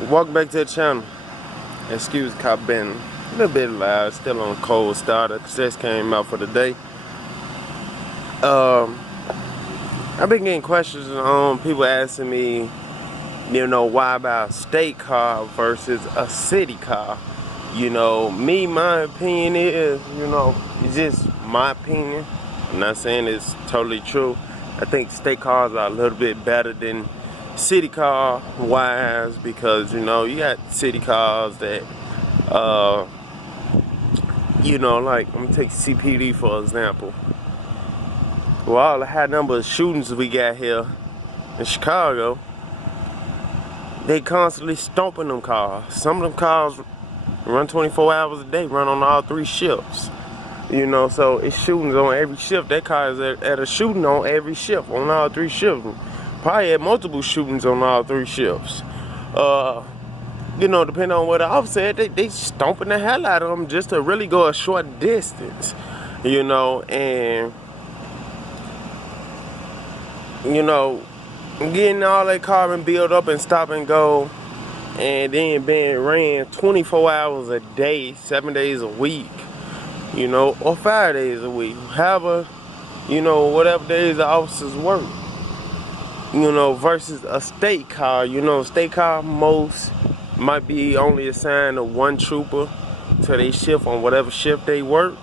Welcome back to the channel. Excuse cop been a little bit loud, still on cold starter. Just came out for the day. I've been getting questions on people asking me, why about a state car versus a city car? My opinion is, it's just my opinion. I'm not saying it's totally true. I think state cars are a little bit better than city car wise because you got city cars that like I'm gonna take CPD for example. Well, all the high number of shootings we got here in Chicago, they constantly stomping them cars. Some of them cars run 24 hours a day, run on all 3 shifts. So it's shootings on every shift. That car is at a shooting on every shift, on all 3 shifts. Probably had multiple shootings on all 3 shifts. Depending on what the officer said, they stomping the hell out of them just to really go a short distance. And getting all that carbon built up and stop and go, and then being ran 24 hours a day, 7 days a week, or 5 days a week. However, whatever days the officers work. Versus a state car. State car most might be only assigned to 1 trooper to their shift on whatever shift they work.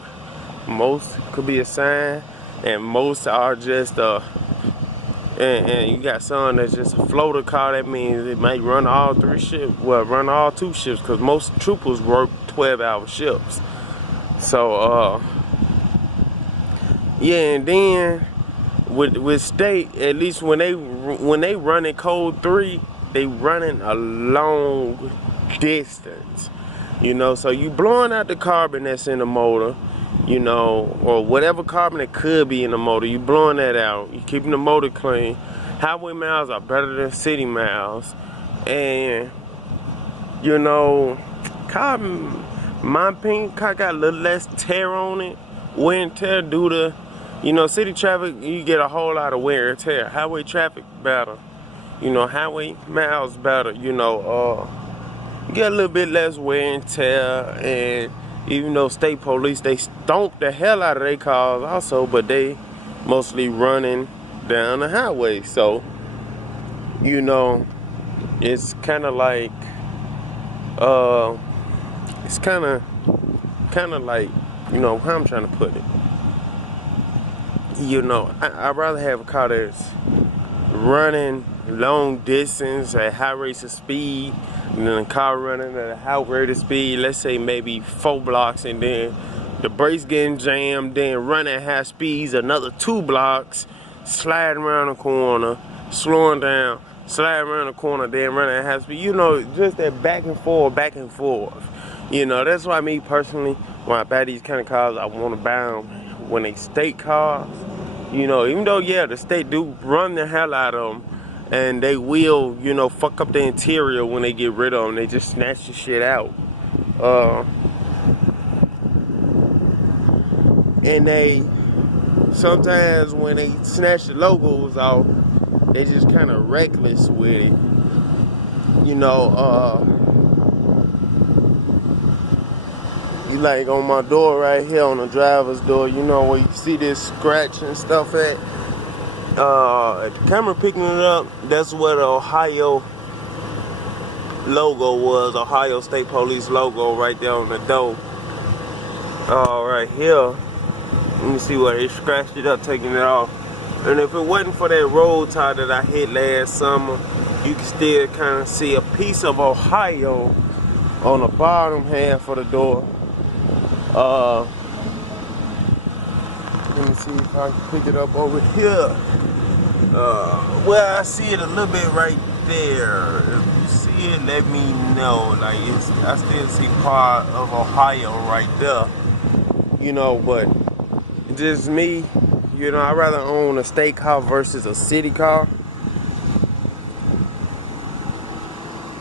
Most could be assigned, and most are just and you got some that's just a floater car. That means it might run all 3 shifts. Well, run all 2 shifts because most troopers work 12-hour shifts. So yeah, and then with state, at least when they running code 3, they running a long distance. So you blowing out the carbon that's in the motor, or whatever carbon that could be in the motor, you blowing that out. You keeping the motor clean. Highway miles are better than city miles, and carbon, my opinion, car got a little less tear on it, wear and tear due to. City traffic, you get a whole lot of wear and tear. Highway traffic better. Highway miles better. You get a little bit less wear and tear. And even though state police, they stomp the hell out of their cars also, but they mostly running down the highway. So, it's kind of like, it's kind of like, how I'm trying to put it. I'd rather have a car that's running long distance at high rates of speed than a car running at a high rate of speed, let's say maybe 4 blocks, and then the brakes getting jammed, then running at high speeds another 2 blocks, sliding around the corner, slowing down, sliding around the corner, then running at high speed. Just that back and forth, back and forth. That's why me personally, when I buy these kind of cars, I want to buy them when they state cars. Even though, yeah, the state do run the hell out of them, and they will, fuck up the interior when they get rid of them. They just snatch the shit out. And they, sometimes when they snatch the logos off, they just kind of reckless with it. Like on my door right here, on the driver's door, where you see this scratch and stuff at. The camera picking it up, that's where the Ohio logo was, Ohio State Police logo right there on the door. Right here, let me see where they scratched it up, taking it off. And if it wasn't for that road tie that I hit last summer, you can still kind of see a piece of Ohio on the bottom half of the door. Let me see if I can pick it up over here. Well, I see it a little bit right there. If you see it, let me know. Like, I still see part of Ohio right there. But just me, I'd rather own a state car versus a city car.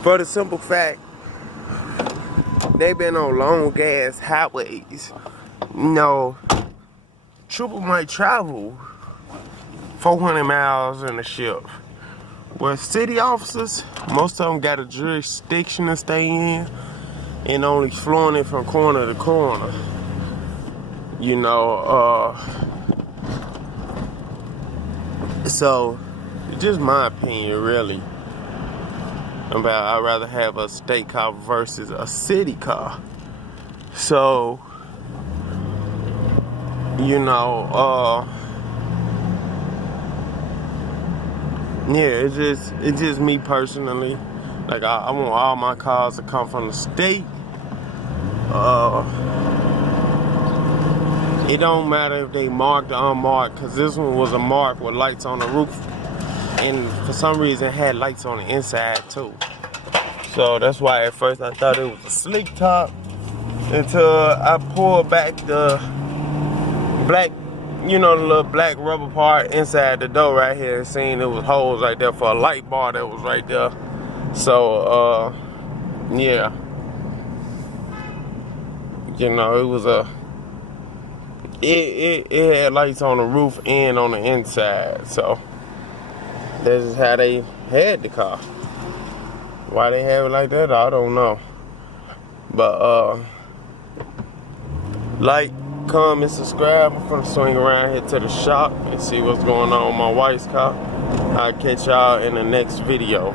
For the simple fact, they've been on long ass highways. Trooper might travel 400 miles in a shift. Where city officers, Most of them got a jurisdiction to stay in and only flowing it from corner to corner. You know, so just my opinion, really. I'd rather have a state car versus a city car. So, you know, yeah, it's just me personally. Like I want all my cars to come from the state. It don't matter if they marked or unmarked, cause this one was a mark with lights on the roof, and for some reason it had lights on the inside too. So that's why at first I thought it was a sleek top, until I pulled back the black, you know, the little black rubber part inside the door right here, and seen it was holes right there for a light bar that was right there. So yeah, you know, it was it had lights on the roof and on the inside. So this is how they had the car. Why they have it like that, I don't know. But like, comment, subscribe. I'm gonna swing around here to the shop and see what's going on with my wife's car. I'll catch y'all in the next video.